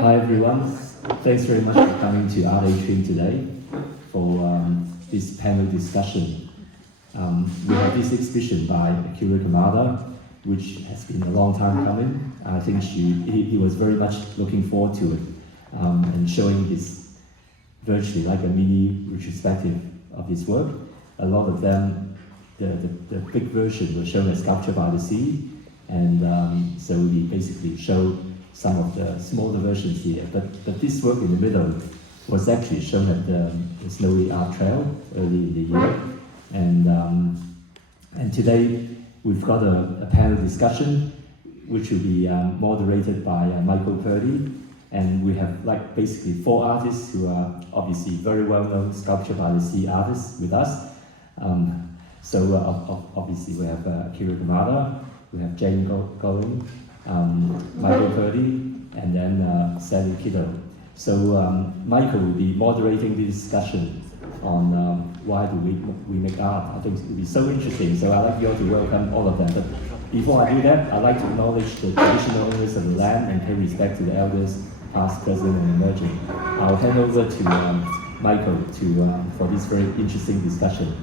Hi everyone, thanks very much for coming to Art Atrium today for this panel discussion. We have this exhibition by Akira Kamada, which has been a long time coming. I think he was very much looking forward to it and showing his virtually like a mini retrospective of his work. A lot of them, the big version was shown as Sculpture by the Sea, and so we basically show some of the smaller versions here. But this work in the middle was actually shown at the Snowy Art Trail early in the year. And today we've got a panel discussion which will be moderated by Michael Purdy. And we have like basically 4 artists who are obviously very well-known Sculpture by the Sea artists with us. Obviously we have Akira Kamada, we have Jane Gilling, Michael Purdy, and then Sally Kidall. So Michael will be moderating the discussion on why do we make art. I think it will be so interesting, so I'd like you all to welcome all of them. But before I do that, I'd like to acknowledge the traditional owners of the land and pay respect to the elders, past, present, and emerging. I'll hand over to Michael for this very interesting discussion.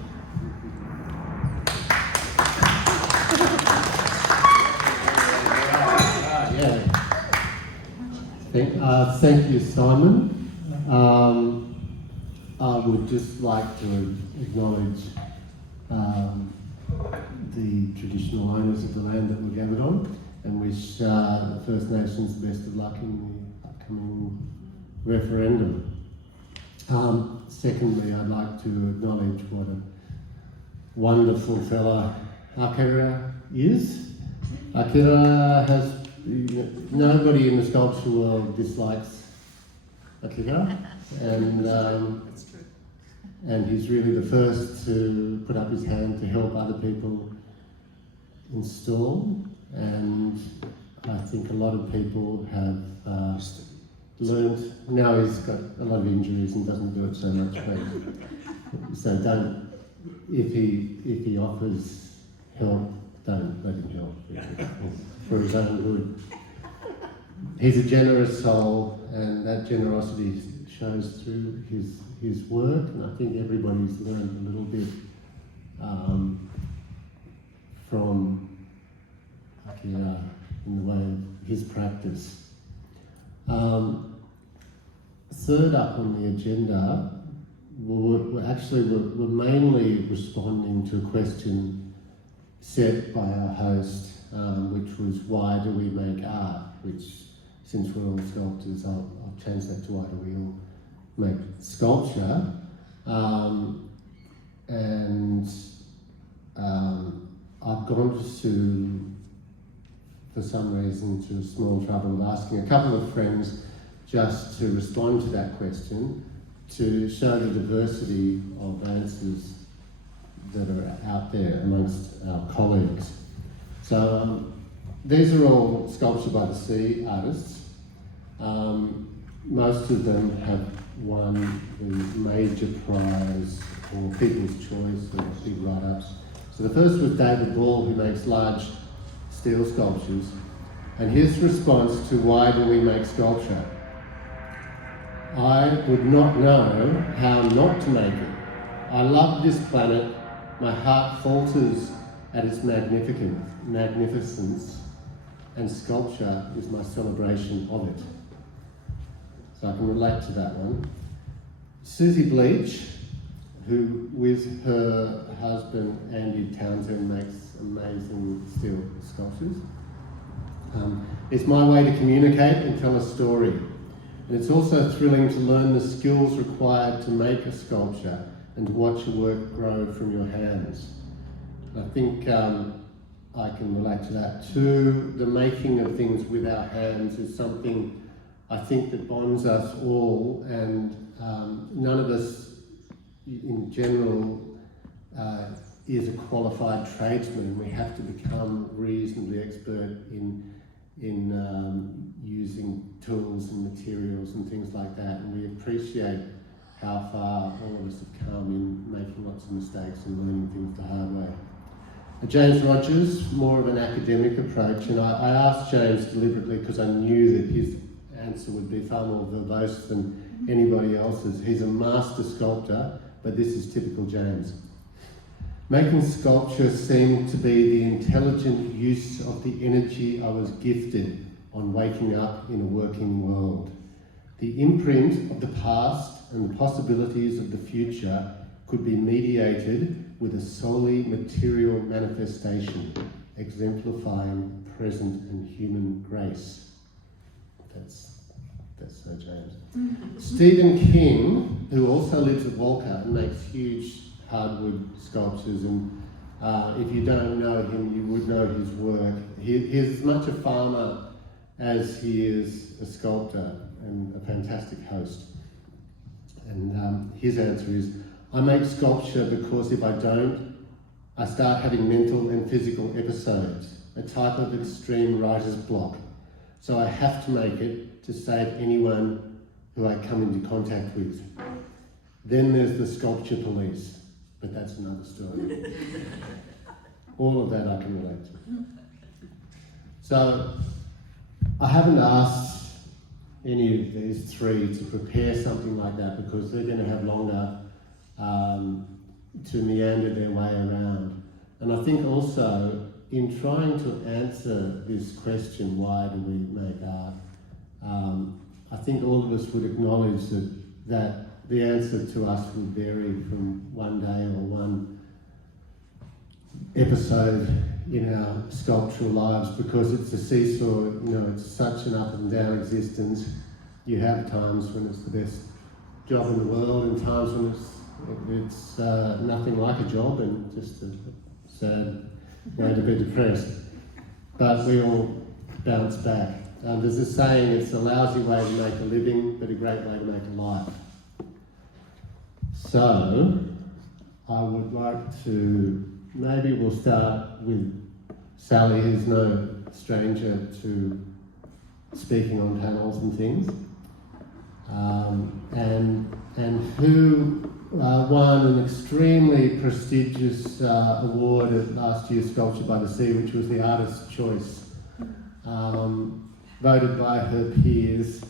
Thank you, Simon. I would just like to acknowledge the traditional owners of the land that we're gathered on and wish First Nations best of luck in the upcoming referendum. Secondly, I'd like to acknowledge what a wonderful fella Akira is. Akira has nobody in the sculpture world dislikes Akira, and he's really the first to put up his hand to help other people install. And I think a lot of people have learned. Now he's got a lot of injuries and doesn't do it so much. But, so don't. If he offers help, don't let him help. For his own good. He's a generous soul, and that generosity shows through his work, and I think everybody's learned a little bit from Akira in the way of his practice. Third up on the agenda, we're mainly responding to a question set by our host, which was, why do we make art? Which, since we're all sculptors, I'll change that to why do we all make sculpture? I've gone to, for some reason, to small trouble of asking a couple of friends just to respond to that question, to show the diversity of answers that are out there amongst our colleagues. So these are all Sculpture by the Sea artists. Most of them have won the major prize or People's Choice or big write-ups. So the first was David Ball, who makes large steel sculptures. And his response to why do we make sculpture? I would not know how not to make it. I love this planet. My heart falters at its magnificence, and sculpture is my celebration of it. So I can relate to that one. Susie Bleach, who with her husband Andy Townsend makes amazing steel sculptures. It's my way to communicate and tell a story. And it's also thrilling to learn the skills required to make a sculpture and to watch your work grow from your hands. I think I can relate to that too. The making of things with our hands is something I think that bonds us all, and none of us in general is a qualified tradesman. We have to become reasonably expert in using tools and materials and things like that, and we appreciate how far all of us have come in making lots of mistakes and learning things the hard way. James Rogers, more of an academic approach, and I asked James deliberately because I knew that his answer would be far more verbose than anybody else's. He's a master sculptor, but this is typical James. Making sculpture seemed to be the intelligent use of the energy I was gifted on waking up in a working world. The imprint of the past and the possibilities of the future could be mediated with a solely material manifestation, exemplifying present and human grace. That's Sir James. Stephen King, who also lives at Walcott and makes huge hardwood sculptures, and if you don't know him, you would know his work. He's as much a farmer as he is a sculptor and a fantastic host. And his answer is, I make sculpture because if I don't, I start having mental and physical episodes, a type of extreme writer's block. So I have to make it to save anyone who I come into contact with. Then there's the sculpture police, but that's another story. All of that I can relate to. So I haven't asked any of these three to prepare something like that because they're going to have longer to meander their way around. And I think also in trying to answer this question, why do we make art, I think all of us would acknowledge that the answer to us will vary from one day or one episode in our sculptural lives, because it's a seesaw, it's such an up and down existence. You have times when it's the best job in the world and times when it's nothing like a job and just a sad way to be depressed. But we all bounce back. There's a saying, it's a lousy way to make a living, but a great way to make a life. So, I would like to, maybe we'll start with Sally, who's no stranger to speaking on panels and things, and who won an extremely prestigious award at last year's Sculpture by the Sea, which was the Artist's Choice, voted by her peers.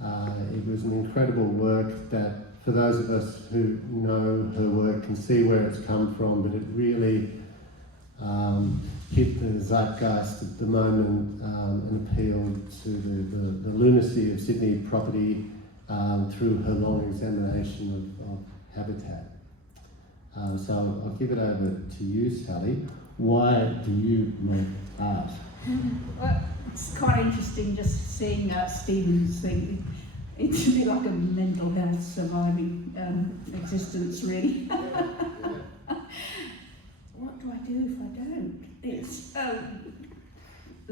It was an incredible work that, for those of us who know her work, can see where it's come from, but it really hit the zeitgeist at the moment and appealed to the lunacy of Sydney property through her long examination of habitat. So I'll give it over to you, Sally. Why do you make art? Well, it's quite interesting just seeing Stephen's thing. It's a bit like a mental health surviving existence, really. What do I do if I don't? It's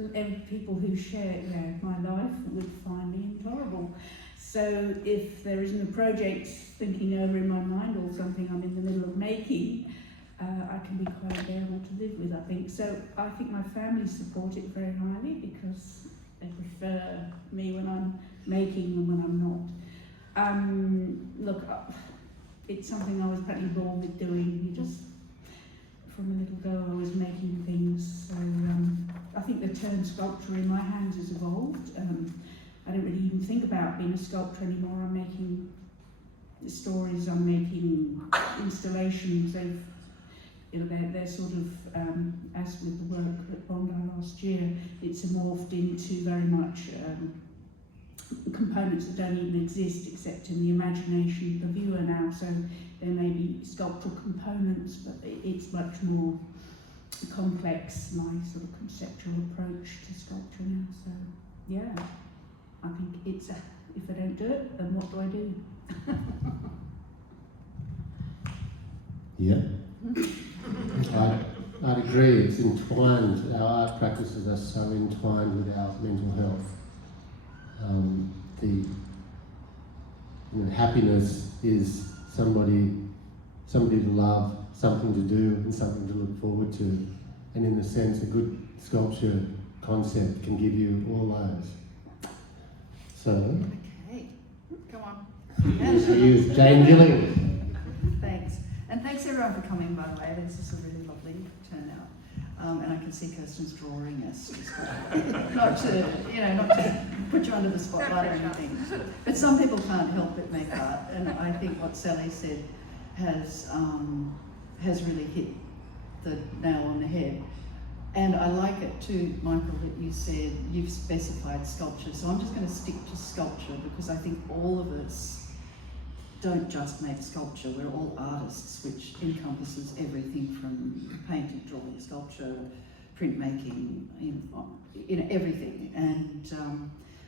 and people who share my life would find me intolerable. So if there isn't a project thinking over in my mind or something I'm in the middle of making, I can be quite unbearable to live with, I think. So I think my family support it very highly because they prefer me when I'm making than when I'm not. Look, it's something I was pretty born with doing. You just, from a little girl, I was making things. So I think the term sculpture in my hands has evolved. I don't really even think about being a sculptor anymore. I'm making stories, I'm making installations. They're sort of, as with the work at Bondi last year, it's morphed into very much components that don't even exist except in the imagination of the viewer now. So there may be sculptural components, but it's much more complex, my sort of conceptual approach to sculpture now. So yeah, I think it's, if I don't do it, then what do I do? Yeah. I'd agree, it's entwined, our art practices are so entwined with our mental health. Happiness is somebody to love, something to do, and something to look forward to. And in a sense, a good sculpture concept can give you all those. So, Okay, come on. this is Jane Gilling. Thanks. And thanks everyone for coming, by the way. This is a really lovely turnout. And I can see Kirsten's drawing us. Not to put you under the spotlight or anything. But some people can't help but make art, and I think what Sally said has really hit the nail on the head. And I like it too, Michael, that you said you've specified sculpture. So I'm just going to stick to sculpture because I think all of us don't just make sculpture. We're all artists, which encompasses everything from painting, drawing, sculpture, printmaking, everything. And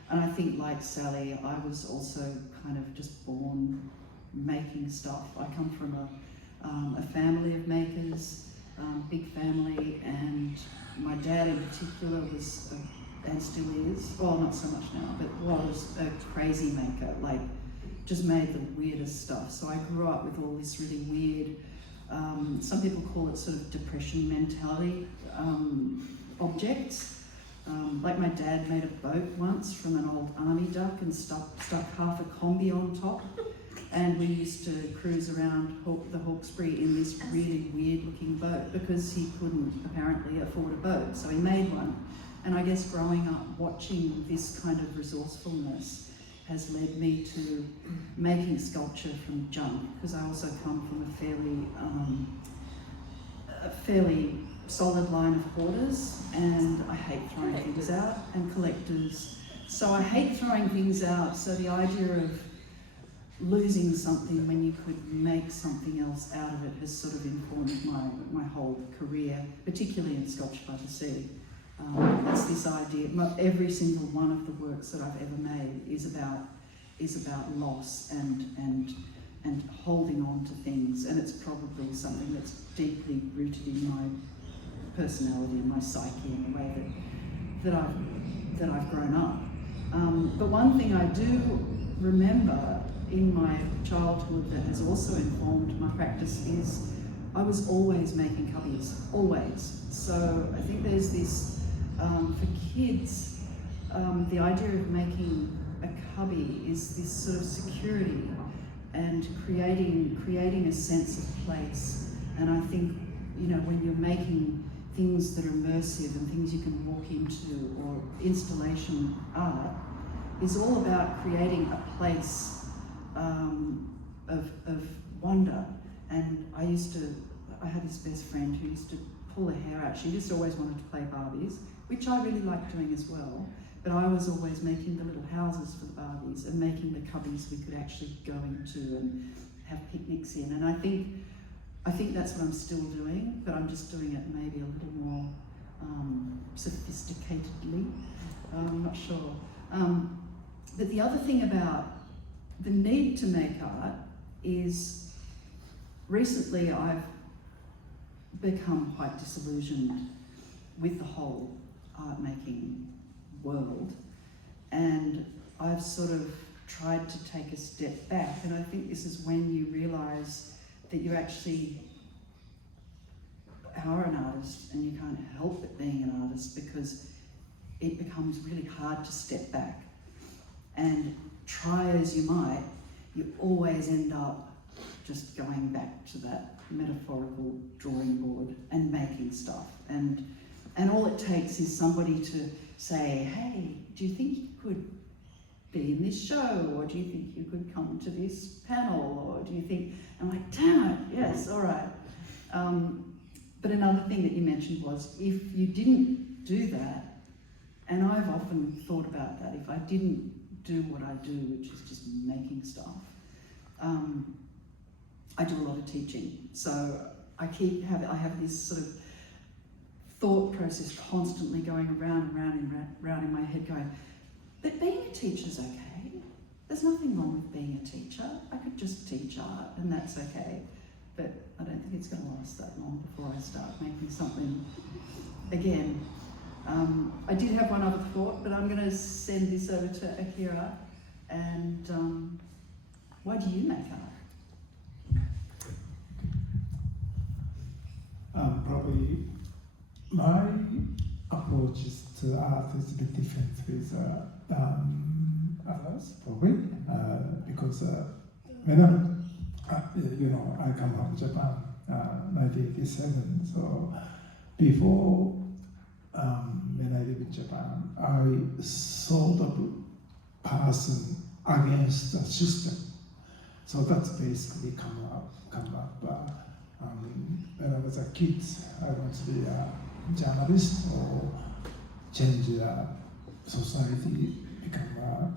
I think, like Sally, I was also kind of just born making stuff. I come from a family of makers. Big family, and my dad in particular was, and still is, well not so much now, but was a crazy maker, like just made the weirdest stuff. So I grew up with all this really weird, some people call it sort of depression mentality objects. Like my dad made a boat once from an old army duck and stuck half a combi on top. And we used to cruise around the Hawkesbury in this really weird looking boat because he couldn't apparently afford a boat. So he made one. And I guess growing up watching this kind of resourcefulness has led me to making sculpture from junk, because I also come from a fairly solid line of hoarders, and I hate throwing things out, and collectors. So I hate throwing things out. So the idea of losing something when you could make something else out of it has sort of informed my whole career, particularly in Sculpture by the Sea. That's this idea. Every single one of the works that I've ever made is about loss and holding on to things, and it's probably something that's deeply rooted in my personality and my psyche and the way that I've grown up. But one thing I do remember in my childhood that has also informed my practice is I was always making cubbies, always. So I think there's this, for kids, the idea of making a cubby is this sort of security and creating a sense of place. And I think, when you're making things that are immersive and things you can walk into, or installation art, is all about creating a place of wonder. And I had this best friend who used to pull her hair out. She just always wanted to play Barbies, which I really liked doing as well. But I was always making the little houses for the Barbies and making the cubbies we could actually go into and have picnics in. And I think that's what I'm still doing, but I'm just doing it maybe a little more sophisticatedly. I'm not sure. But the other thing about the need to make art is recently I've become quite disillusioned with the whole art making world, and I've sort of tried to take a step back, and I think this is when you realise that you actually are an artist and you can't help but being an artist, because it becomes really hard to step back. And try as you might, you always end up just going back to that metaphorical drawing board and making stuff. And all it takes is somebody to say, hey, do you think you could be in this show? Or do you think you could come to this panel? Or do you think, I'm like, damn it, yes, all right. But another thing that you mentioned was, if you didn't do that, and I've often thought about that, if I didn't do what I do, which is just making stuff, I do a lot of teaching. So I have this sort of thought process constantly going around and round and round in my head going, but being a teacher's okay. There's nothing wrong with being a teacher. I could just teach art and that's okay. But I don't think it's going to last that long before I start making something again. I did have one other thought, but I'm going to send this over to Akira. And why do you make art? Probably my approach to art is a bit different with others, probably, because when I come from Japan, 1987. So before when I lived in Japan, I sort of person against the system. So that's basically come up. When I was a kid, I wanted to be a journalist or change the society, become a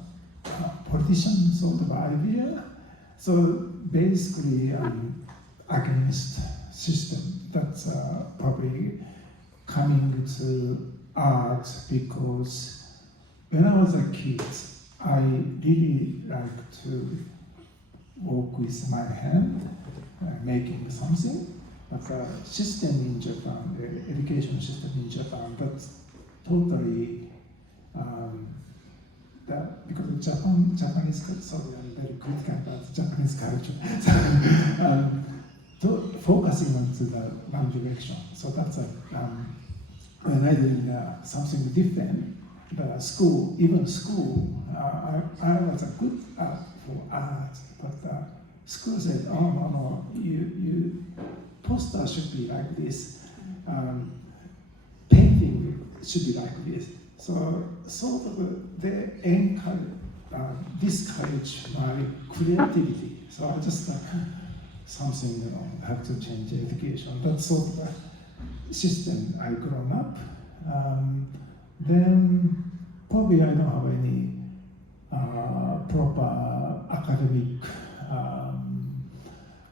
politician sort of idea. So basically, against system. That's probably coming to art because when I was a kid, I really liked to work with my hand, making something. But the system in Japan, the education system in Japan, that's totally because Japanese culture, sorry, I'm very critical about Japanese culture. Focusing on to the one direction. So that's when I doing something different. The school, I was a good for art, but school said, oh no, you poster should be like this, painting should be like this. So sort of they discourage my creativity. So I just something have to change education. That's sort of the system I grown up. Then probably I don't have any proper academic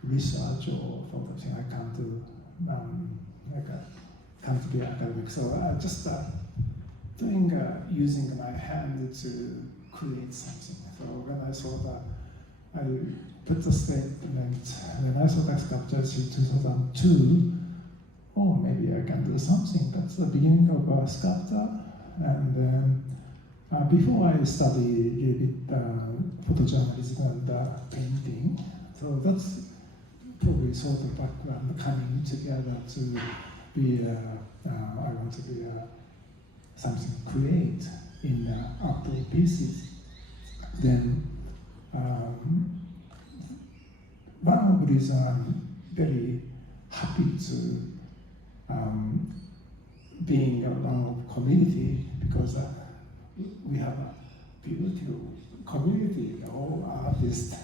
research or sort of thing. I can't do can't be academic. So I just doing using my hand to create something. So when I saw that, I put the statement, when I saw that sculpture in 2002, oh, maybe I can do something. That's the beginning of a sculpture. And then before I studied a bit photojournalism and painting, so that's probably sort of background coming together to be, I want to be something create in art pieces. Then one of the reasons I'm very happy to being around community because we have a beautiful community, all artists.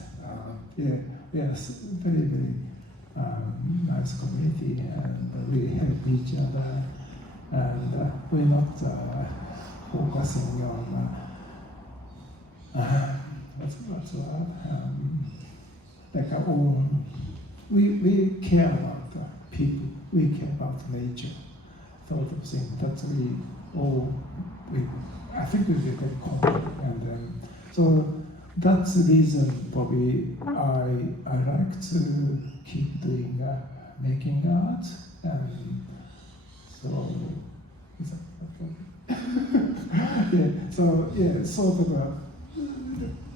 Yes, very, very nice community, and we help each other, and we're not focusing on like our own. We care about people. We care about nature, sort of thing. That's I think we get very common, and so that's the reason probably I like to keep doing making art, and so is that okay? Sort of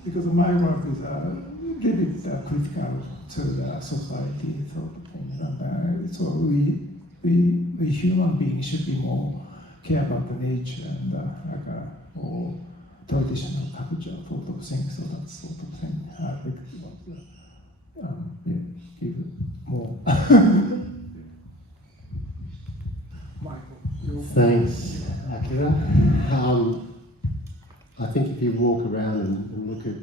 because my work is a little bit critical to the society, sort of thing, and so we human beings should be more care about the nature and or traditional culture sort of thing. So that sort of thing I think give more. Michael, thanks, Akira. I think if you walk around and look at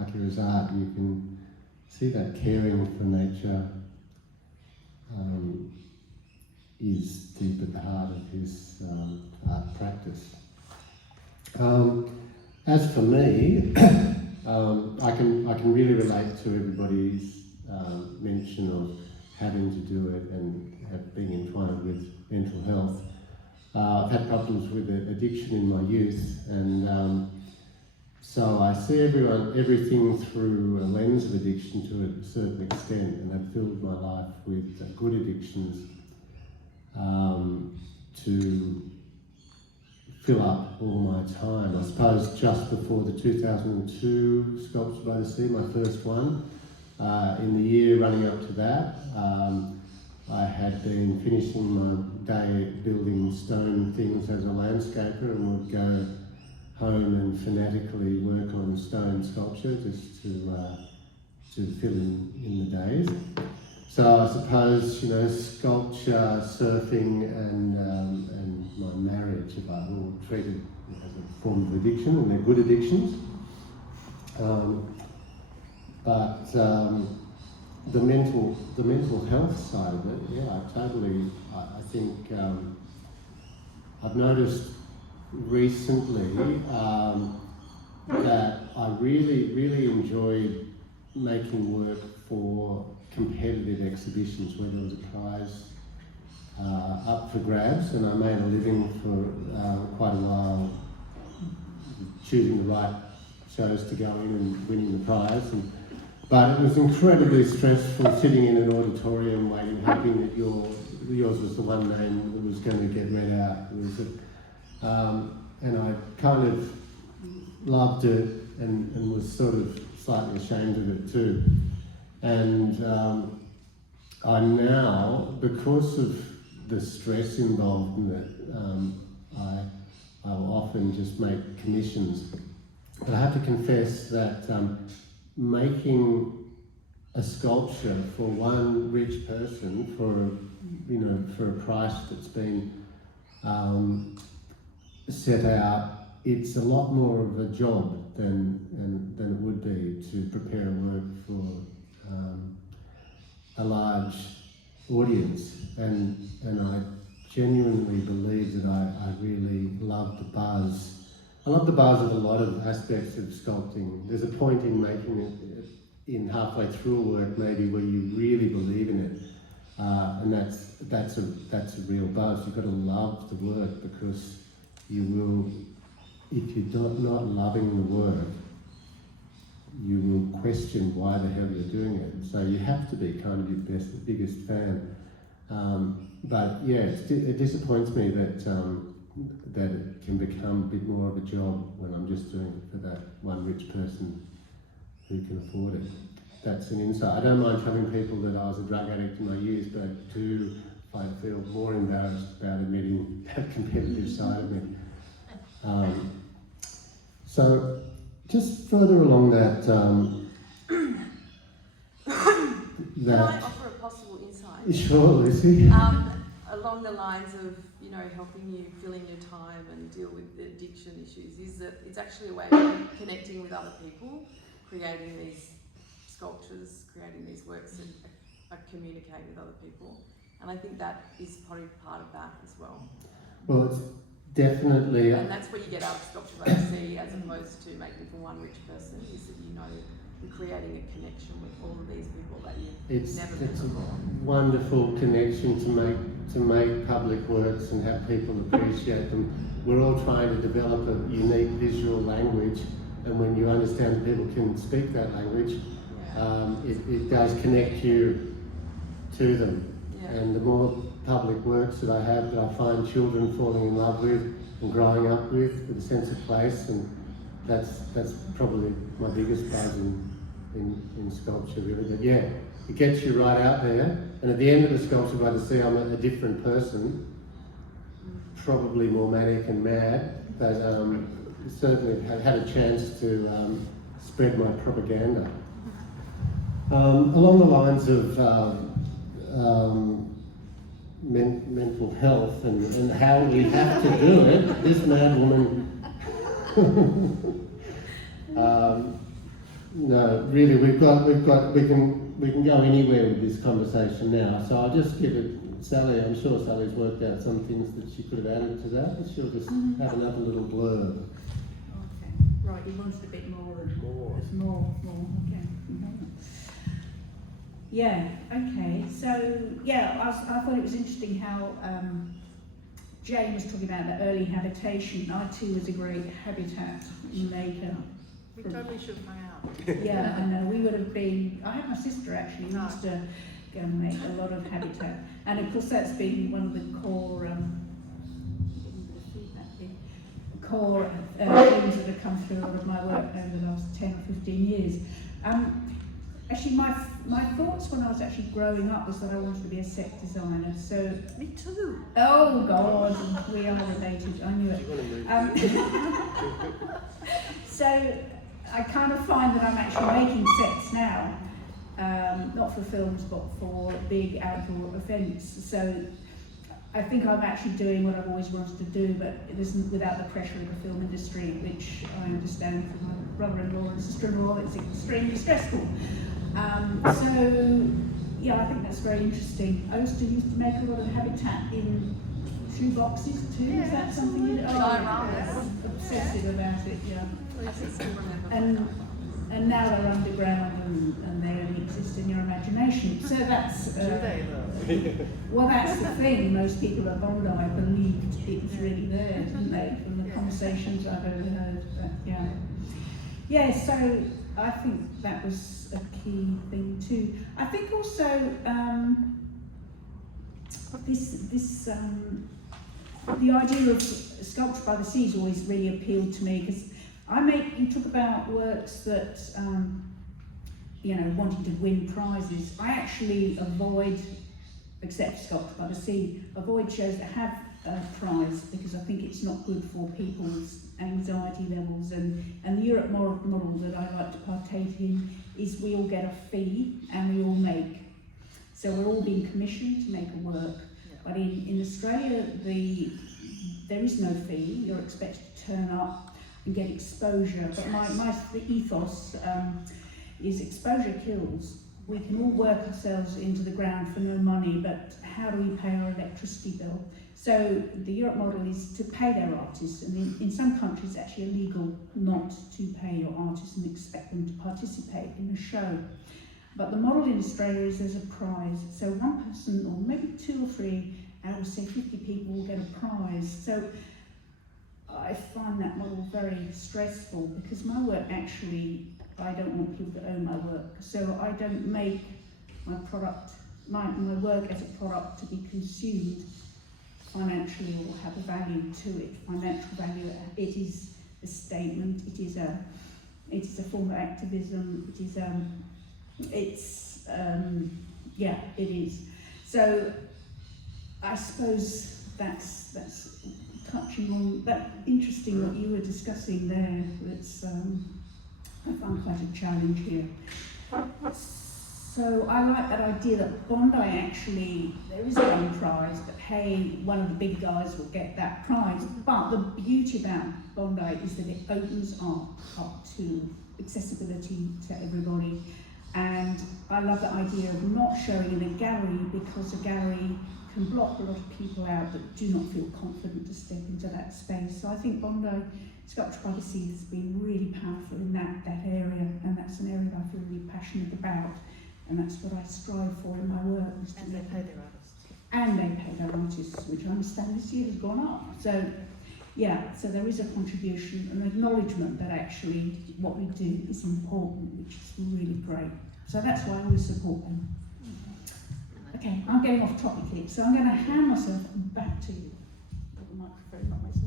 Akira's art, you can see that caring for nature is deep at the heart of his art practice. As for me, I can really relate to everybody's mention of having to do it and being entwined with mental health. I've had problems with addiction in my youth, and so I see everything through a lens of addiction to a certain extent, and I've filled my life with good addictions to fill up all my time. I suppose just before the 2002 Sculpture by the Sea, my first one, in the year running up to that, I had been finishing my day building stone things as a landscaper, and would go home and fanatically work on stone sculpture just to fill in the days. So I suppose, sculpture, surfing, and my marriage, if I will treat it as a form of addiction, and they're good addictions. But the mental health side of it, yeah, I think I've noticed recently that I really enjoyed making work for competitive exhibitions where there was a prize up for grabs, and I made a living for quite a while choosing the right shows to go in and winning the prize. But it was incredibly stressful sitting in an auditorium waiting, hoping that yours was the one name that was going to get read out. And I kind of loved it and was sort of slightly ashamed of it too. And I now, because of the stress involved in it, I will often just make commissions. But I have to confess that making a sculpture for one rich person for a price that's been set out, it's a lot more of a job than it would be to prepare work for a large audience, and I genuinely believe that I really love the buzz. I love the buzz of a lot of aspects of sculpting. There's a point in making it in halfway through a work maybe where you really believe in it, and that's a real buzz. You've got to love the work, because you will, if you're not loving the work, you will question why the hell you're doing it. So you have to be kind of your biggest fan. But yeah, it disappoints me that it can become a bit more of a job when I'm just doing it for that one rich person who can afford it. That's an insight. I don't mind telling people that I was a drug addict in my youth, but I feel more embarrassed about admitting that competitive side of me. So just further along that, Can I offer a possible insight? Sure, Lucy. Along the lines of, helping you fill in your time and deal with the addiction issues, is that it's actually a way of connecting with other people, creating these sculptures, creating these works that communicate with other people. And I think that is probably part of that as well. Well, it's definitely... And that's where you get out of sculpture by sea, as opposed to making for one rich person, is that you're creating a connection with all of these people that you've never met before. A wonderful connection to make public works and have people appreciate them. We're all trying to develop a unique visual language, and when you understand that people can speak that language, it does connect you to them. Yeah. And the more public works that I have that I find children falling in love with and growing up with a sense of place, and that's probably my biggest buzz in sculpture, really. But yeah, it gets you right out there, and at the end of the sculpture by the sea, I'm a different person, probably more manic and mad, but certainly had a chance to spread my propaganda. Along the lines of mental health and how we have to do it, this mad woman. No, really, we can go anywhere with this conversation now. So I'll just give it, Sally. I'm sure Sally's worked out some things that she could have added to that, but she'll just have another little blurb. Okay, right. You wanted a bit more. More. Okay. Yeah. Okay. So yeah, I thought it was interesting how Jane was talking about the early habitation. I too was a great habitat maker. We totally should hang out. Yeah, I know. We would have been. I had my sister actually who used to go and make a lot of habitat, and of course that's been one of the core things that have come through a lot of my work over the last 10 or 15 years. Actually, my thoughts when I was actually growing up was that I wanted to be a set designer. So Me too. oh God, we are related. I knew it. So I kind of find that I'm actually making sets now, not for films but for big outdoor events. So I think I'm actually doing what I've always wanted to do, but it isn't without the pressure of the film industry, which I understand from my brother-in-law and sister-in-law, it's extremely stressful. So, yeah, I think that's very interesting. I used to make a lot of habitat in shoe boxes too. Yeah, Is that something you do? dioramas. I'm obsessive about it, yeah. I still remember. And now they're underground and they only exist in your imagination. So that's well, that's the thing. Most people at Bondi believed it was really there, didn't they? From the conversations I've overheard. But, yeah. Yeah. So I think that was a key thing too. I think also the idea of sculpture by the sea has always really appealed to me, because you talk about works that, wanting to win prizes. I actually avoid, except Sculpture by the Sea, avoid shows that have a prize, because I think it's not good for people's anxiety levels. And the Europe model that I like to partake in is we all get a fee and we all make. So we're all being commissioned to make a work. But in Australia, there is no fee. You're expected to turn up and get exposure. But the ethos is exposure kills. We can all work ourselves into the ground for no money, but how do we pay our electricity bill? So the Europe model is to pay their artists, and in some countries it's actually illegal not to pay your artists and expect them to participate in a show. But the model in Australia is there's a prize. So one person, or maybe 2 or 3, out of say 50 people will get a prize. So I find that model very stressful, because my work actually, I don't want people to own my work. So I don't make my product, my work as a product to be consumed financially or have a value to it, financial value. It is a statement, it is a form of activism, it is. So I suppose that's touching on that. Interesting what you were discussing there. It's I find quite a challenge here. So I like that idea that Bondi actually, there is one prize, but hey, one of the big guys will get that prize. But the beauty about Bondi is that it opens art up to accessibility to everybody. And I love the idea of not showing in a gallery, because a gallery can block a lot of people out that do not feel confident to step into that space. So I think Bondi Sculpture by the Sea has been really powerful in that area, and that's an area that I feel really passionate about, and that's what I strive for in my work. And they pay their artists. And they pay their artists, which I understand this year has gone up. So yeah, so there is a contribution, an acknowledgement that actually what we do is important, which is really great. So that's why I always support them. Okay, I'm getting off topic here, so I'm going to hand myself back to you. The microphone, not myself.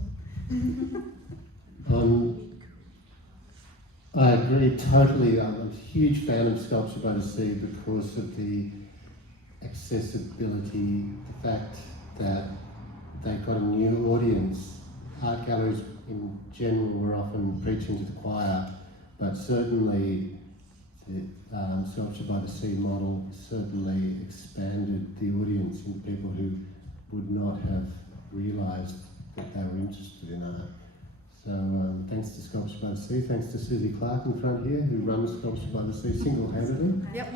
I agree totally. I'm a huge fan of Sculpture by the Sea because of the accessibility, the fact that they've got a new audience. Art galleries in general were often preaching to the choir, but certainly the Sculpture by the Sea model certainly expanded the audience into people who would not have realised that they were interested in art. So thanks to Sculpture by the Sea, thanks to Susie Clark in front here, who runs Sculpture by the Sea single-handedly. Yep.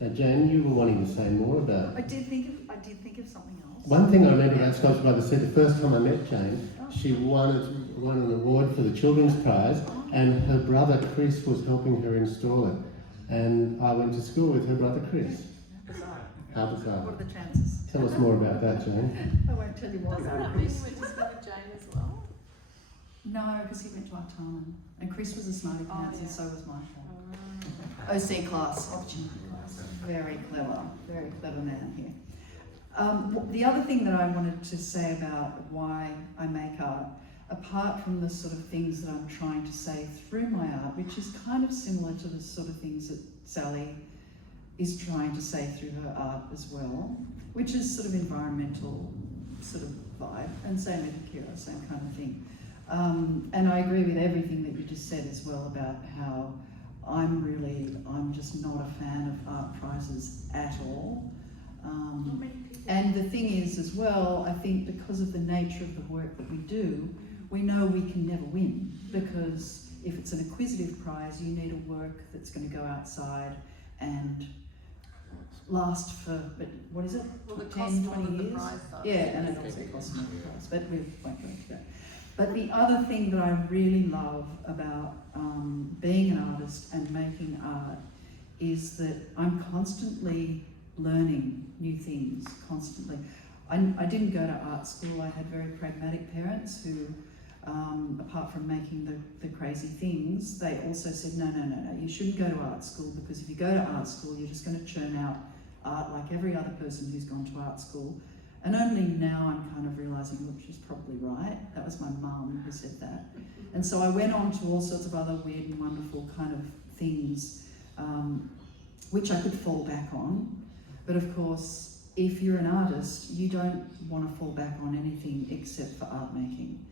Now Jane, you were wanting to say more about... I did think of something else. One thing I remember about Sculpture by the Sea, the first time I met Jane, she won an award for the Children's Prize, and her brother Chris was helping her install it. And I went to school with her brother Chris. Bizarre. How bizarre. What are the chances? Tell us more about that, Jane. I won't tell you what. Does that mean you went to school with Jane as well? No, because he went to Art Atrium, and Chris was a smarty pants, and so was Michael. OC class, opportunity class. Very clever man here. The other thing that I wanted to say about why I make art, apart from the sort of things that I'm trying to say through my art, which is kind of similar to the sort of things that Sally is trying to say through her art as well, which is sort of environmental sort of vibe, and same with Akira, same kind of thing. And I agree with everything that you just said as well about how I'm just not a fan of art prizes at all. And the thing is as well, I think because of the nature of the work that we do, we know we can never win, because if it's an acquisitive prize, you need a work that's going to go outside and last for, but what is it? Well, the 10, cost 20 more than the years? prize does. Yeah, and it also costs more the prize, but we won't go into that. But the other thing that I really love about being an artist and making art is that I'm constantly learning new things, constantly. I didn't go to art school. I had very pragmatic parents who, apart from making the crazy things, they also said, no, you shouldn't go to art school, because if you go to art school, you're just going to churn out art like every other person who's gone to art school. And only now I'm kind of realising, look, she's probably right. That was my mum who said that. And so I went on to all sorts of other weird and wonderful kind of things, which I could fall back on. But of course, if you're an artist, you don't want to fall back on anything except for art making.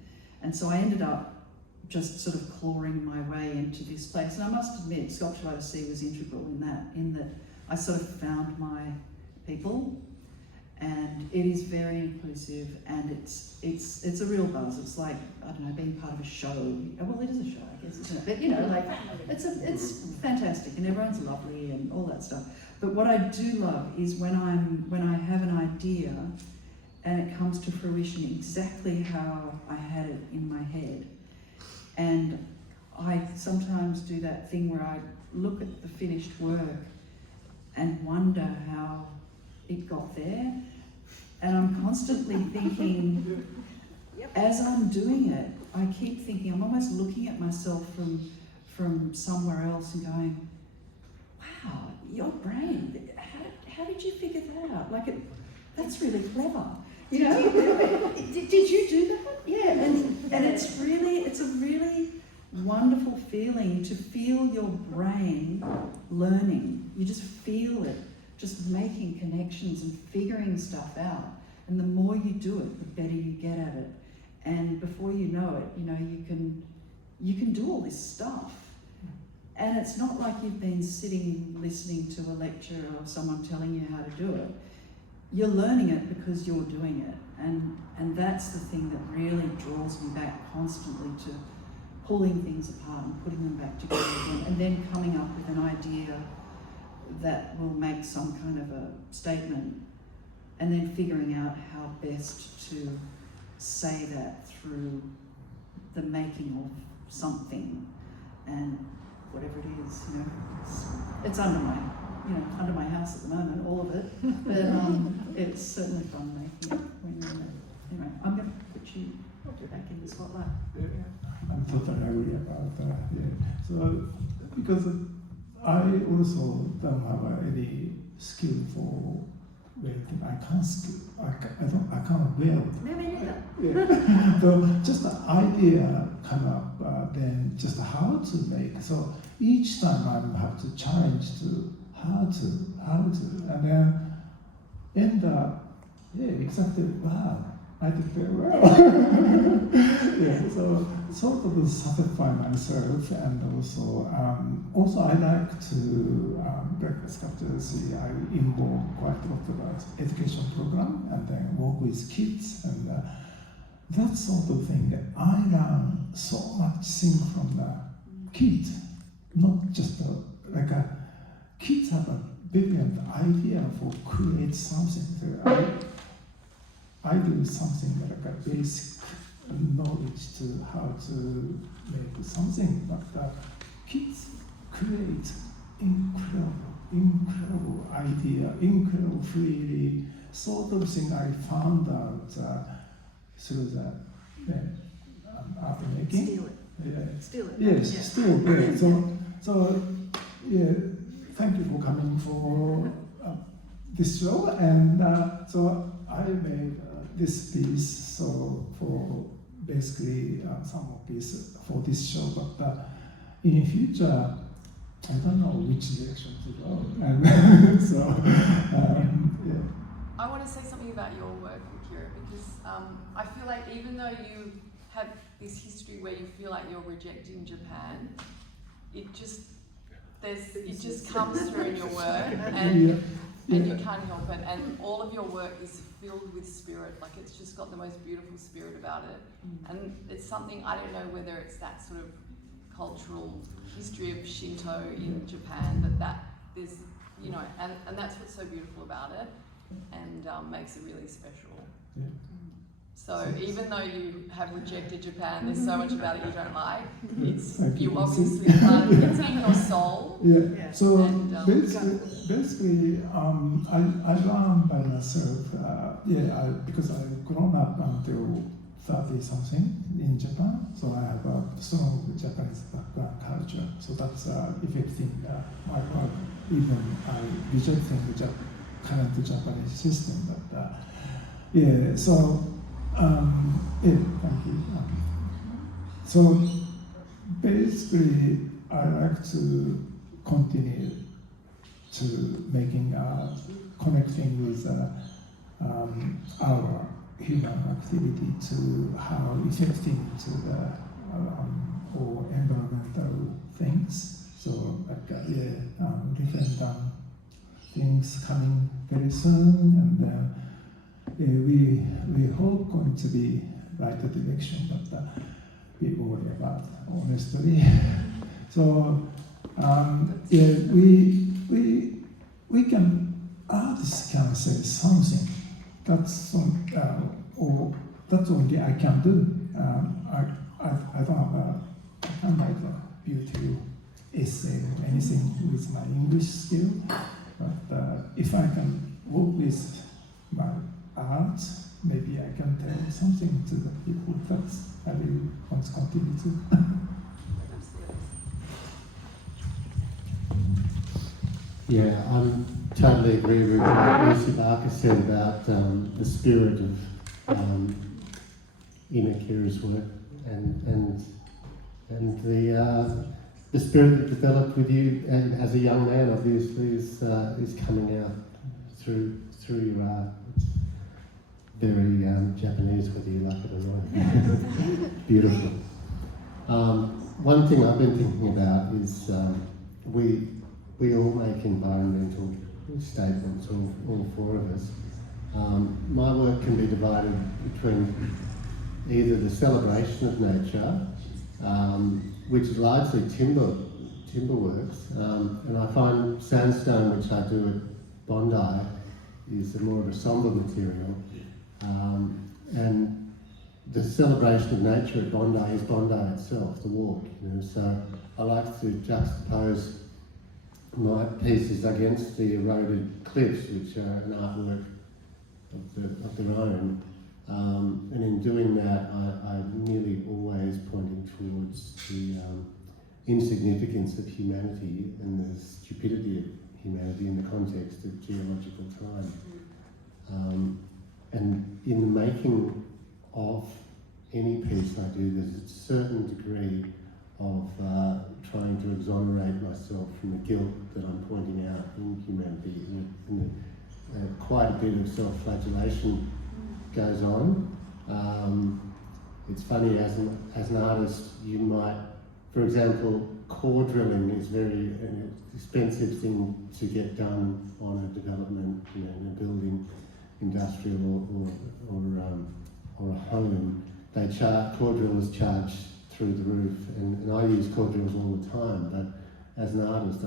And so I ended up just sort of clawing my way into this place. And I must admit, Sculpture by the Sea was integral in that I sort of found my people. And it is very inclusive, and it's a real buzz. It's like, I don't know, being part of a show. Well, it is a show, I guess, isn't it? But you know, like it's fantastic, and everyone's lovely and all that stuff. But what I do love is when I have an idea, and it comes to fruition exactly how I had it in my head. And I sometimes do that thing where I look at the finished work and wonder how it got there, and I'm constantly thinking, as I'm doing it, I keep thinking, I'm almost looking at myself from somewhere else and going, wow, your brain, how did you figure that out? Like, that's really clever, you know? did you do that? Yeah, and it's a really wonderful feeling to feel your brain learning. You just feel it, just making connections and figuring stuff out. And the more you do it, the better you get at it. And before you know it, you know, you can do all this stuff. And it's not like you've been sitting listening to a lecture or someone telling you how to do it. You're learning it because you're doing it. And that's the thing that really draws me back constantly to pulling things apart and putting them back together again, and then coming up with an idea that will make some kind of a statement, and then figuring out how best to say that through the making of something, and whatever it is, you know, it's under my house at the moment, all of it, but it's certainly fun making it when you're in it. Anyway, I'm going to put you back in the spotlight. I'm totally agree about that. Yeah. So because I also don't have any skill for welding. I can't weld. No, me neither. Yeah. So just the idea come up, then just how to make. So each time I have to challenge to how to, and then end up, exactly, wow, I did very well. Yeah, so sort of satisfy myself, and also I like to see I involve quite a lot of education program, and then work with kids, and that sort of thing. I learn so much thing from the kids, not just kids have a brilliant idea for create something. I do something like a basic knowledge to how to make something, but the kids create incredible idea, incredible freely, sort of thing I found out through the art making. Steal it. Yeah. Steal it. Yes, Yeah. still, yeah. So yeah, thank you for coming for this show, and so I made this piece for basically some of this for this show, but in the future I don't know which direction to go, and so yeah. I want to say something about your work, Akira, because I feel like even though you have this history where you feel like you're rejecting Japan, it just comes through in your work, and and you can't help it. And all of your work is filled with spirit. Like, it's just got the most beautiful spirit about it. And it's something, I don't know whether it's that sort of cultural history of Shinto in Japan, but that there's, you know, and that's what's so beautiful about it, and makes it really special. Yeah. So even though you have rejected Japan, there's so much about it you don't like. It's Thank you you. obviously can't. It's in your soul. Yeah. Yeah. So And, basically, I learned by myself. Because I've grown up until 30 something in Japan, so I have a strong Japanese background culture. So that's affecting my work. Even I rejecting the current Japanese system, but yeah. So thank you. So basically, I like to continue to making connecting with our human activity to how affecting to the or environmental things. So like different things coming very soon, and we hope going to be right direction, but we worry about honestly. So we can artists can say something. That's or that's only I can do. I don't have I can't write a beautiful essay or anything with my English skill, but if I can work with my art, maybe I can tell something to the people. That's I really want to continue to. Yeah, I totally agree with what Lucy Barker said about the spirit of in Akira's work and the spirit that developed with you and as a young man obviously is coming out through your art. It's very Japanese, whether you like it or not. Beautiful. One thing I've been thinking about is we all make environmental statements, all four of us. My work can be divided between either the celebration of nature, which is largely timber works, and I find sandstone, which I do at Bondi, is more of a sombre material, and the celebration of nature at Bondi is Bondi itself, the walk. You know, so I like to juxtapose my pieces against the eroded cliffs, which are an artwork of their own. And in doing that, I'm nearly always pointing towards the insignificance of humanity and the stupidity of humanity in the context of geological time. And in the making of any piece I do, there's a certain degree of trying to exonerate myself from the guilt that I'm pointing out in humanity. And quite a bit of self-flagellation goes on. It's funny, as an artist, you might, for example, core drilling is very an expensive thing to get done on a development, you know, in a building, industrial or a home. Core drillers charge through the roof, and I use core drills all the time, but as an artist,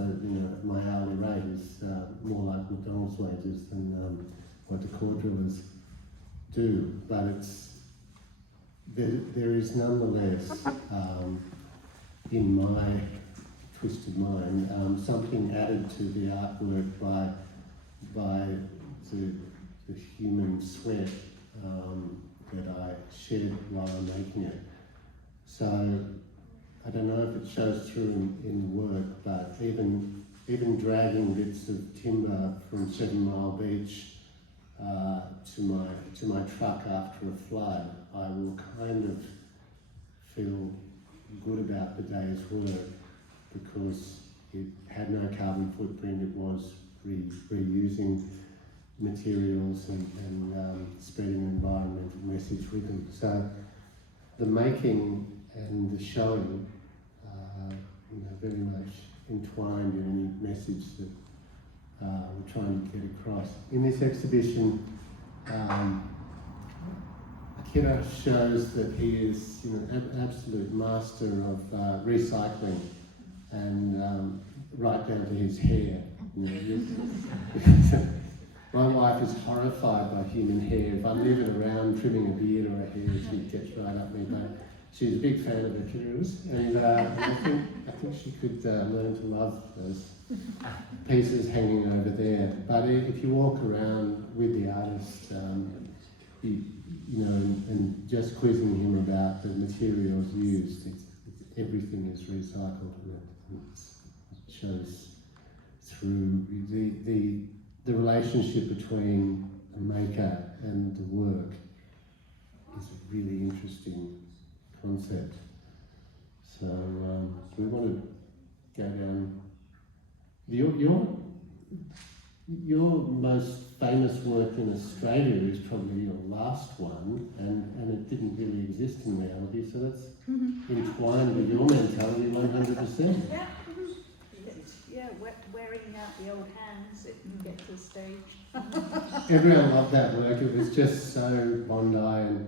my hourly rate is more like McDonald's wages than what the core drillers do. But there is nonetheless, in my twisted mind, something added to the artwork by the human sweat that I shed while I'm making it. So I don't know if it shows through in the work, but even dragging bits of timber from 7 Mile Beach to my truck after a flood, I will kind of feel good about the day's work because it had no carbon footprint. It was reusing materials and spreading an environmental message with them. So the making and the showing very much entwined in any message that we're trying to get across. In this exhibition, Akira shows that he is, you know, an absolute master of recycling, and right down to his hair. You know, my wife is horrified by human hair. If I'm even around trimming a beard or a hair, she gets right up me. But she's a big fan of Akira's, and I think she could learn to love those pieces hanging over there. But if you walk around with the artist, you know, and just quizzing him about the materials used, everything is recycled, and it shows through the relationship between the maker and the work is a really interesting concept. So we want to go down. Your most famous work in Australia is probably your last one, and it didn't really exist in reality, so that's entwined with your mentality 100%. Yeah, yeah, wearing out the old hands if you get to the stage. Everyone loved that work. It was just so Bondi, and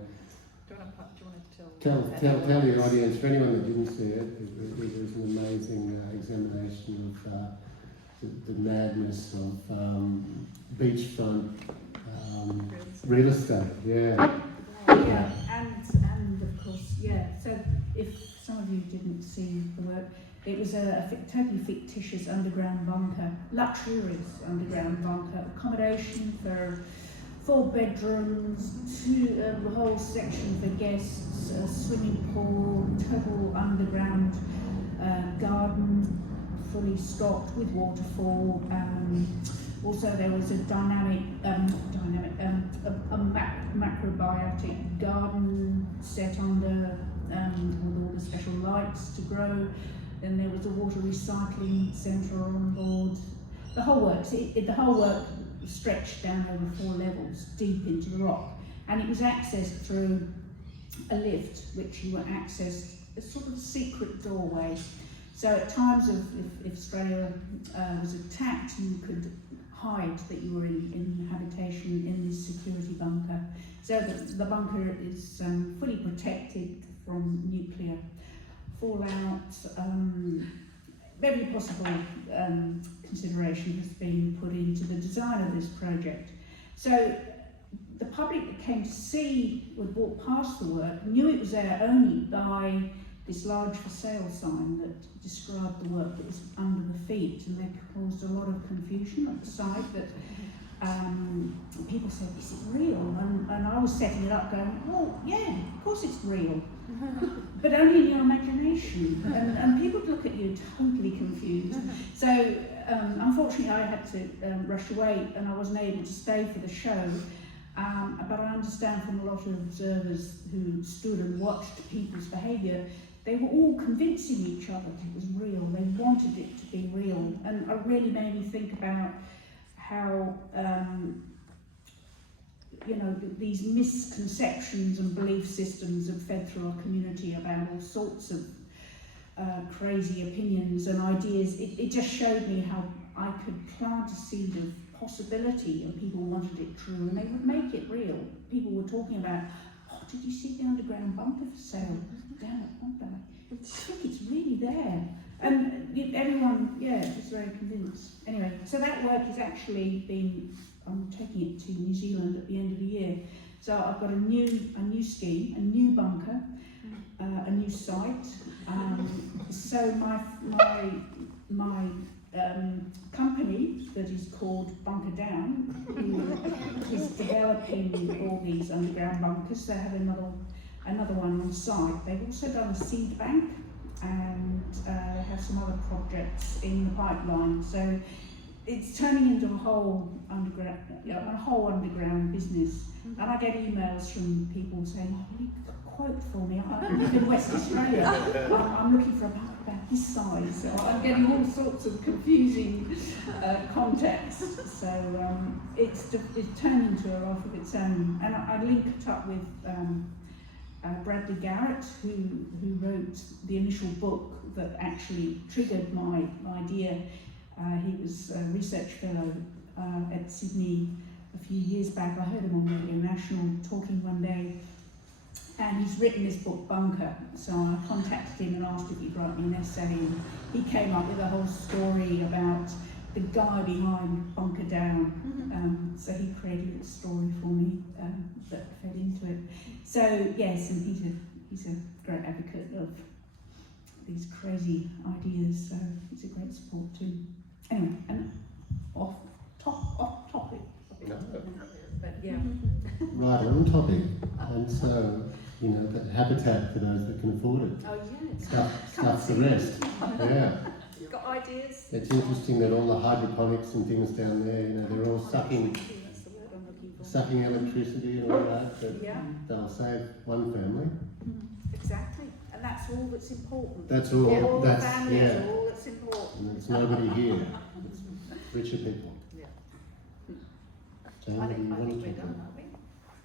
Do you want to tell the audience, for anyone that didn't see it, it was an amazing examination of the madness of beachfront real estate. Yeah. Yeah, and of course, yeah. So if some of you didn't see the work, it was a totally fictitious underground bunker, luxurious underground bunker, accommodation for 4 bedrooms, a whole section for guests, a swimming pool, total underground garden, fully stocked with waterfall. Also, there was a macrobiotic garden set under with all the special lights to grow. Then there was a water recycling centre on board. The whole work stretched down over 4 levels, deep into the rock, and it was accessed through a lift, which you were accessed a sort of secret doorway. So at times if Australia was attacked, you could hide that you were in habitation in this security bunker. So the bunker is fully protected from nuclear fallout. Every possible consideration has been put into the design of this project. So the public that came to see, would walk past the work, knew it was there only by this large for sale sign that described the work that was under the feet, and they caused a lot of confusion at the site. That people said, "Is it real?" And I was setting it up going, "Well, yeah, of course it's real, but only in your imagination." And people would look at you totally confused. So unfortunately I had to rush away, and I wasn't able to stay for the show. But I understand from a lot of observers who stood and watched people's behaviour, they were all convincing each other that it was real. They wanted it to be real. And it really made me think about how, these misconceptions and belief systems have fed through our community about all sorts of crazy opinions and ideas. It just showed me how I could plant a seed of possibility, and people wanted it true, and they would make it real. People were talking about, "Oh, did you see the underground bunker for sale down at Bondi? I think it's really there." And everyone, was very convinced. Anyway, so that work is actually I'm taking it to New Zealand at the end of the year. So I've got a new scheme, a new bunker, a new site. So my company that is called Bunker Down, who is developing all these underground bunkers. They have another one on site. They've also done a seed bank, and they have some other projects in the pipeline. So it's turning into a whole underground business. And I get emails from people saying, "Oh, will you quote for me? I live in West Australia. I'm looking for a bunker about this size." So I'm getting all sorts of confusing contexts. So it's turned into a life of its own. And I linked up with Bradley Garrett, who wrote the initial book that actually triggered my idea. He was a research fellow at Sydney a few years back. I heard him on Radio National talking one day, and he's written this book, Bunker. So I contacted him and asked if he'd write me an essay, and he came up with a whole story about the guy behind Bunker Down. So he created a story for me that fed into it. So yes, and he's a great advocate of these crazy ideas. So he's a great support too. Anyway, and off topic. No. But yeah. Right on topic. And so, you know, that habitat for those that can afford it. Oh yeah. Stuff's the rest. Yeah. Got ideas? It's interesting that all the hydroponics and things down there, you know, they're all sucking That's the word I'm looking for. sucking electricity and all that, but Yeah. they'll save one family. Exactly. And that's all that's important. That's all. Yeah, all the That's families yeah. are all that's important. And there's nobody here. It's richer people. Yeah. Jane, I do think you want to we're talk done, about? aren't we?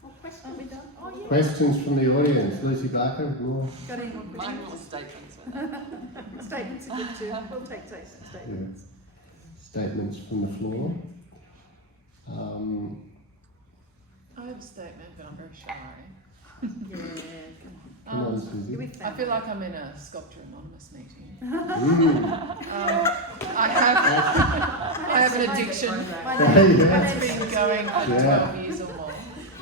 Oh, questions? Are we done? Oh, yeah. Questions from the audience. Lucy Barker, more. Got any more Mine questions? was statements. Statements are good too. We'll take statements. Statements from the floor. I have a statement, but I'm very shy. Yeah, Come on, Um, Susie. I feel like I'm in a Sculpture Anonymous meeting. Mm. I have an addiction Yeah. that's been going for Yeah. 12 years or more.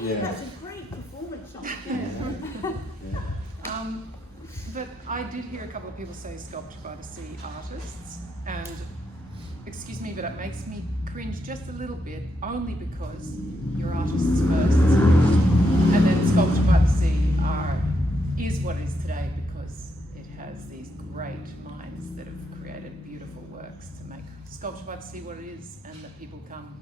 Yeah. That's a great performance. But I did hear a couple of people say Sculpture by the Sea artists, and excuse me, but it makes me cringe just a little bit, only because you're artists first, and then Sculpture by the Sea is what it is today because it has these great minds that have created beautiful works to make Sculpture by the Sea what it is, and that people come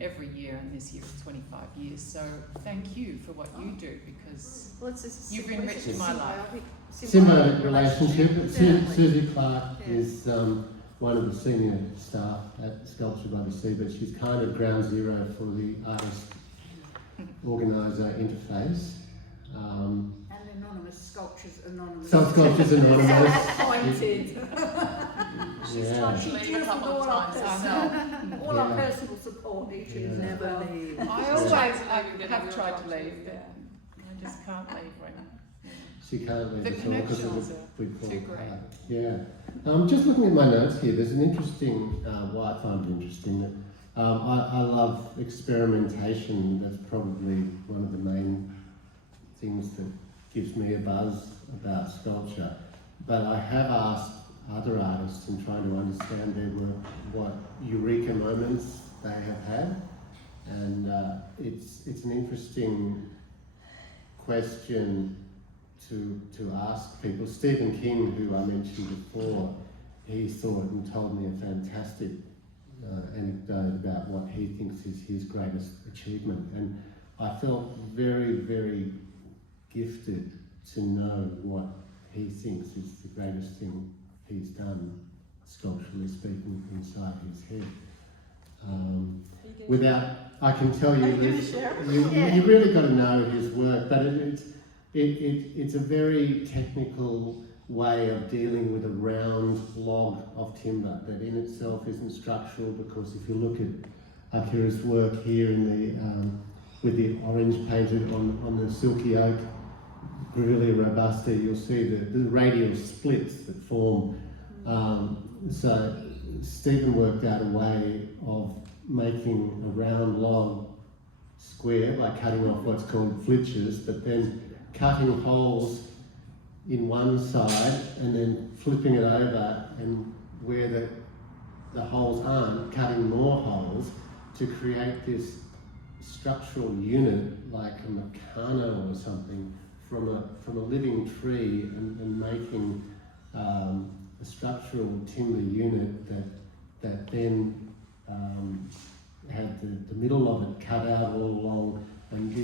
every year, and this year is 25 years. So thank you for what you do, because Well, it's you've enriched my life. Symbiotic relationship. Exactly. Susie Clark Yeah. is one of the senior staff at Sculpture by the Sea, but she's kind of ground zero for the artist organiser interface. And anonymous, Sculptures Anonymous. So Sculptures Anonymous. Appointed. She's Yeah. tried to leave a couple of times herself. All our Yeah. personal support each Yeah. is never leave. I Yeah. always Yeah. have tried to Yeah. leave, but I just can't leave when. She can't leave The us all because of connections the are big too call. great. Yeah. Just looking at my notes here, there's an interesting, what I find interesting, that I love experimentation. That's probably one of the main things that gives me a buzz about sculpture. But I have asked other artists in trying to understand their work what eureka moments they have had. And it's an interesting question to ask people. Stephen King, who I mentioned before, he thought and told me a fantastic anecdote about what he thinks is his greatest achievement. And I felt very, very gifted to know what he thinks is the greatest thing he's done, sculpturally speaking, inside his head. Without, I can tell you this, you really got to know his work, but it's a very technical way of dealing with a round log of timber that in itself isn't structural, because if you look at Akira's work here in the with the orange painted on the silky oak, really robusta, you'll see the radial splits that form. So Stephen worked out a way of making a round log square by cutting off what's called flitches, but then cutting holes in one side and then flipping it over, and where the holes aren't, cutting more holes to create this structural unit like a meccano or something from a living tree, and making a structural timber unit that then had the middle of it cut out all along and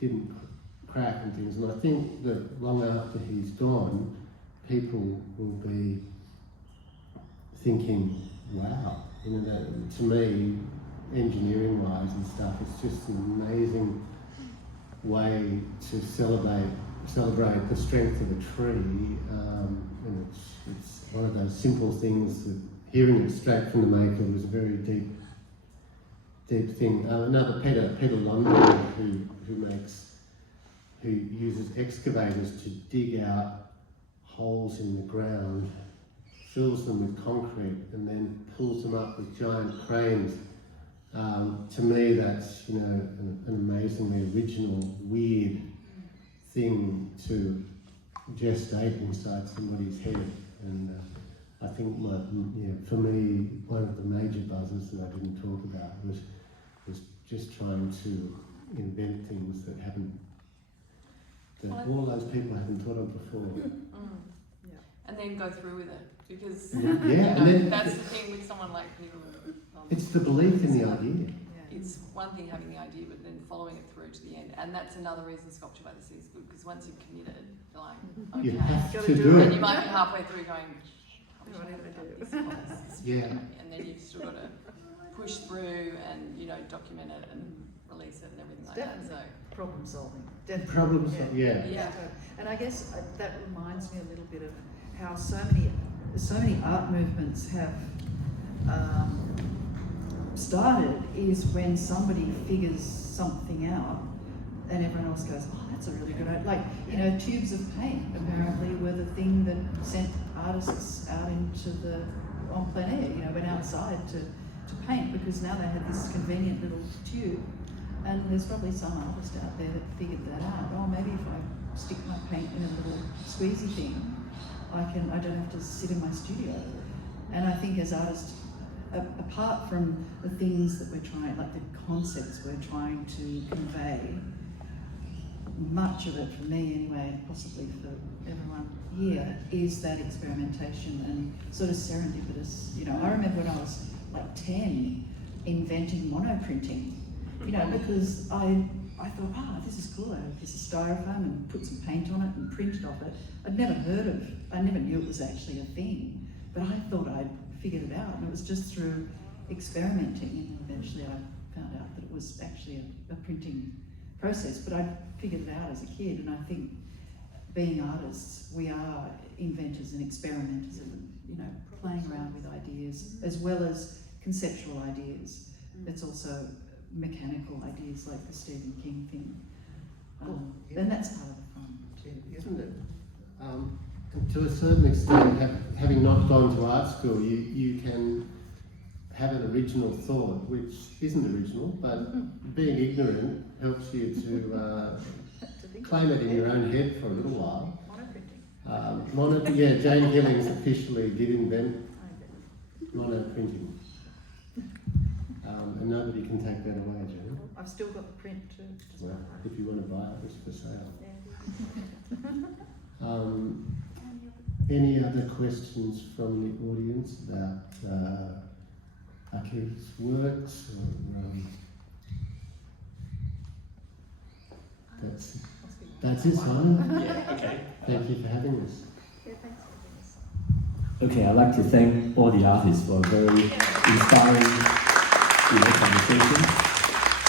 didn't crack and things. And I think that long after he's gone, people will be thinking, wow, you know, that, to me, engineering-wise and stuff, it's just an amazing way to celebrate the strength of a tree, and it's one of those simple things that hearing it straight from the maker was a very deep thing. Another Peter London who uses excavators to dig out holes in the ground, fills them with concrete, and then pulls them up with giant cranes. To me, that's an amazingly original, weird thing to gestate inside somebody's head. And I think for me, one of the major buzzes that I didn't talk about was just trying to invent things that all those people haven't thought of before. And then go through with it, because and then that's the thing with someone like Kidall. it's the belief in the idea. It's one thing having the idea, but then following it through to the end. And that's another reason Sculpture by the Sea is good, because once you've committed, you're like, okay. You have Gotta to do do And it. you might be halfway through going, What am I "Oh, this doing?" is Yeah. And then you've still got to push through and, document it and release it and everything like that. So, Problem solving. Definitely. Problem solving, yeah. yeah. And I guess that reminds me a little bit of how so many art movements have started is when somebody figures something out and everyone else goes, oh, that's a really good idea. Like, tubes of paint apparently were the thing that sent artists out on plein air, went outside to paint, because now they had this convenient little tube. And there's probably some artist out there that figured that out. Oh, maybe if I stick my paint in a little squeezy thing, I don't have to sit in my studio. And I think as artists, apart from the things that we're trying, like the concepts we're trying to convey, much of it, for me anyway, and possibly for everyone here, is that experimentation and sort of serendipitous. I remember when I was like 10, inventing monoprinting. Because I thought, this is cool. I had a piece of styrofoam and put some paint on it and printed off it. I never knew it was actually a thing, but I thought I'd figured it out. And it was just through experimenting, and eventually I found out that it was actually a printing process. But I figured it out as a kid, and I think being artists, we are inventors and experimenters, and playing around with ideas as well as conceptual ideas. It's also mechanical ideas like the Stephen King thing. And that's part of the fun too. Isn't it? And to a certain extent, having not gone to art school, you can have an original thought, which isn't original, but being ignorant helps you to claim it in your own head for a little while. Monoprinting. Jane Gilling officially did invent monoprinting. And nobody can take that away, Jane. I've still got the print too. Well, if you want to buy it, it's for sale. Any other questions from the audience about Akira's works? That's it, Simon. Yeah, okay. Thank you for having us. Yeah, thanks for doing this. Okay, I'd like to thank all the artists for a very inspiring conversation.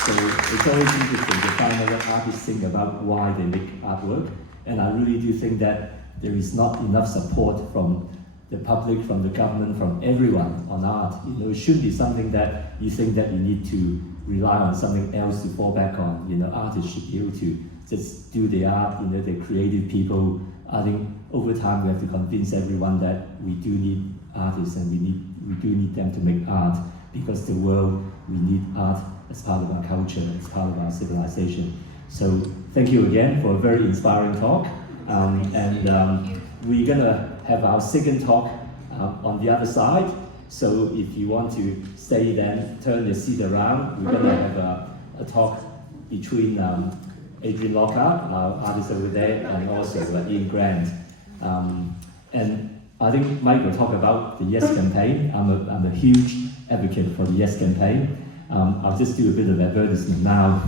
So it's always interesting to find out what artists think about why they make artwork. And I really do think that there is not enough support from the public, from the government, from everyone on art. It shouldn't be something that you think that you need to rely on something else to fall back on. Artists should be able to just do the art. They're creative people. I think over time we have to convince everyone that we do need artists and we do need them to make art, because the world, we need art as part of our culture, as part of our civilization. So thank you again for a very inspiring talk. We're gonna have our second talk on the other side. So if you want to stay, then turn your seat around. We're gonna have a talk between Adrian Lockhart, our artist over there, and also Ian Grant. And I think Mike will talk about the Yes campaign. I'm a huge advocate for the Yes campaign. I'll just do a bit of advertisement now.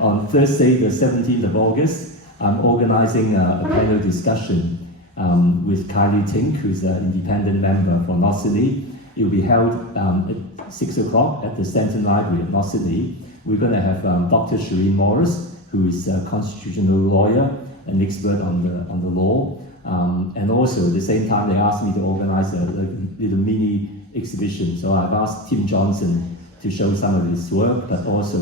On Thursday, the 17th of August, I'm organizing a panel discussion with Kylie Tink, who's an independent member for North Sydney. It will be held at 6 o'clock at the Stanton Library at North Sydney. We're going to have Dr. Shireen Morris, who is a constitutional lawyer, an expert on the law. And also, at the same time, they asked me to organize a little mini exhibition. So I've asked Tim Johnson to show some of his work, but also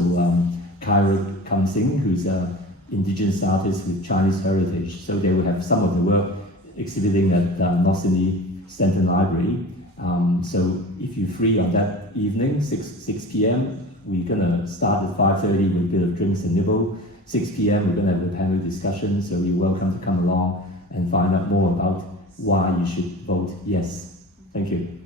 Kyra Kamsing, who's an indigenous artist with Chinese heritage. So they will have some of the work exhibiting at North Sydney Stanton Library. So if you're free on that evening, 6 p.m., we're gonna start at 5:30 with a bit of drinks and nibble. 6 p.m. we're gonna have a panel discussion, so you're welcome to come along and find out more about why you should vote yes. Thank you.